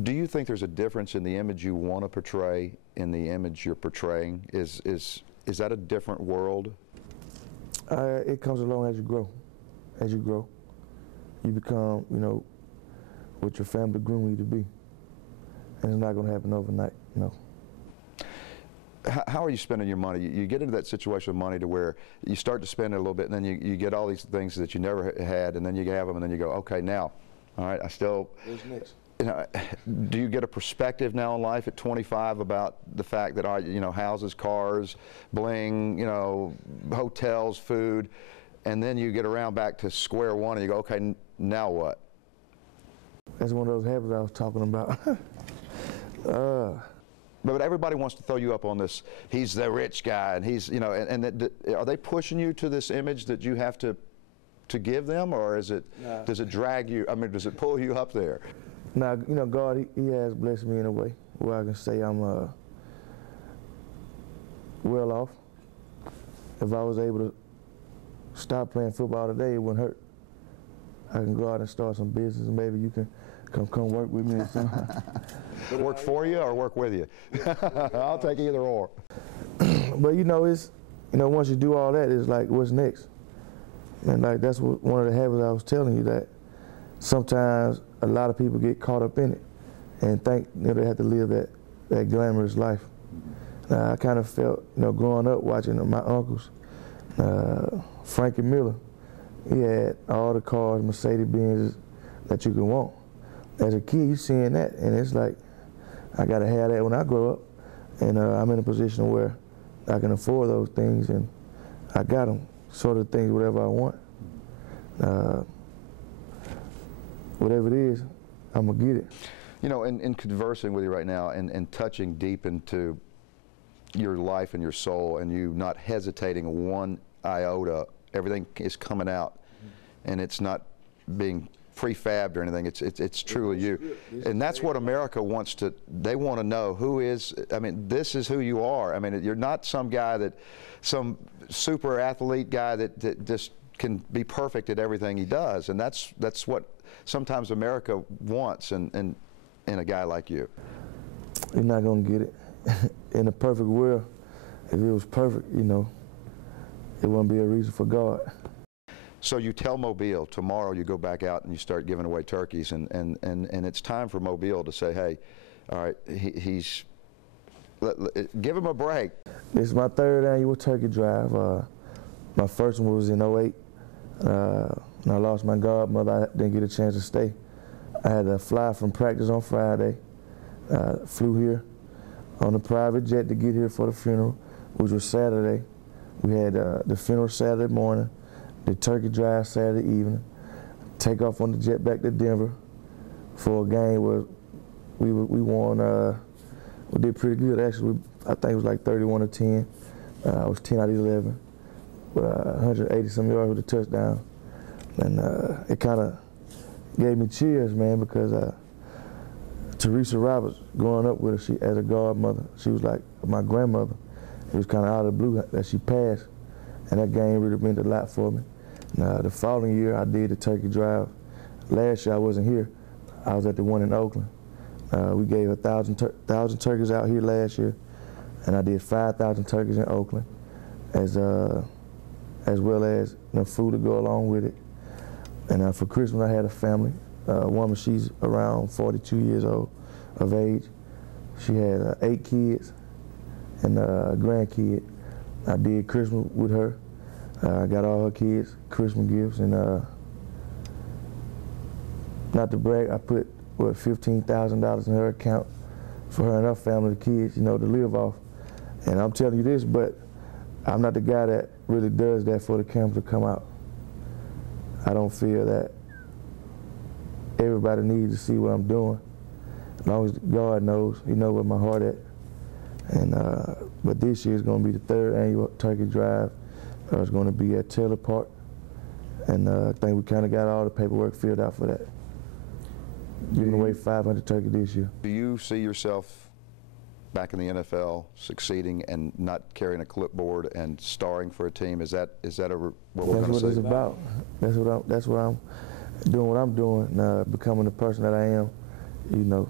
Do you think there's a difference in the image you want to portray and the image you're portraying? Is that a different world? It comes along as you grow. As you grow, you become, you know, what your family groomed you to be. And it's not going to happen overnight, you know. How are you spending your money? You get into that situation of money to where you start to spend it a little bit, and then you get all these things that you never had, and then you have them, and then you go, okay, now, all right, I still. What's next? You know, do you get a perspective now in life at 25 about the fact that, all right, you know, houses, cars, bling, you know, hotels, food, and then you get around back to square one, and you go, okay, now what? That's one of those habits I was talking about. But everybody wants to throw you up on this, he's the rich guy, and he's, you know, are they pushing you to this image that you have to give them, or is it, nah. Does it drag you, I mean, does it pull you up there? Now, you know, God, he has blessed me in a way where I can say I'm well off. If I was able to stop playing football today, it wouldn't hurt. I can go out and start some business, and maybe you can come work with me or something. Work for you or work with you? I'll take either or. But you know, it's, you know, once you do all that, it's like, what's next? And like, that's one of the habits I was telling you, that sometimes a lot of people get caught up in it and think, you know, they have to live that glamorous life. I kind of felt, you know, growing up watching my uncles, Frankie Miller, he had all the cars, Mercedes-Benz that you can want. As a kid, you seeing that, and it's like, I gotta have that when I grow up. And I'm in a position where I can afford those things, and I got them, sort of things, whatever I want. Whatever it is, I'm gonna get it. You know, in conversing with you right now and touching deep into your life and your soul, and you not hesitating one iota, everything is coming out, and it's not being prefabbed or anything. It's truly you, and that's what America wants to. They want to know who is. I mean, this is who you are. I mean, you're not some guy that, some super athlete guy that just can be perfect at everything he does, and that's what sometimes America wants in a guy like you. You're not gonna get it. In a perfect world, if it was perfect, you know, it wouldn't be a reason for God. So you tell Mobile tomorrow, you go back out and you start giving away turkeys, and it's time for Mobile to say, hey, all right, give him a break. This is my third annual turkey drive. My first one was in '08. And I lost my godmother. I didn't get a chance to stay. I had to fly from practice on Friday. Flew here on a private jet to get here for the funeral, which was Saturday. We had the funeral Saturday morning, the turkey drive Saturday evening, take off on the jet back to Denver for a game where we won. We did pretty good, actually. I think it was like 31-10. I was 10 out of 11, 180 some yards with a touchdown. And it kind of gave me chills, man, because Teresa Roberts, growing up with her, she, as a godmother, she was like my grandmother. It was kind of out of the blue that she passed, and that game really meant a lot for me. The following year, I did the turkey drive. Last year, I wasn't here. I was at the one in Oakland. We gave 1,000 turkeys out here last year, and I did 5,000 turkeys in Oakland, as well as, you know, food to go along with it. And for Christmas, I had a family. A woman, she's around 42 years old of age. She had 8 kids and a grandkid. I did Christmas with her. I got all her kids Christmas gifts, and not to brag, I put, what, $15,000 in her account for her and her family, the kids, you know, to live off. And I'm telling you this, but I'm not the guy that really does that for the cameras to come out. I don't feel that everybody needs to see what I'm doing. As long as God knows, He knows where my heart at. And but this year is going to be the 3rd annual turkey drive. It's going to be at Taylor Park, and I think we kind of got all the paperwork filled out for that. Giving away 500 turkey this year. Do you see yourself back in the NFL, succeeding and not carrying a clipboard and starring for a team? Is that what we're going to see? That's what it's about. That's what I'm doing. What I'm doing, becoming the person that I am. You know,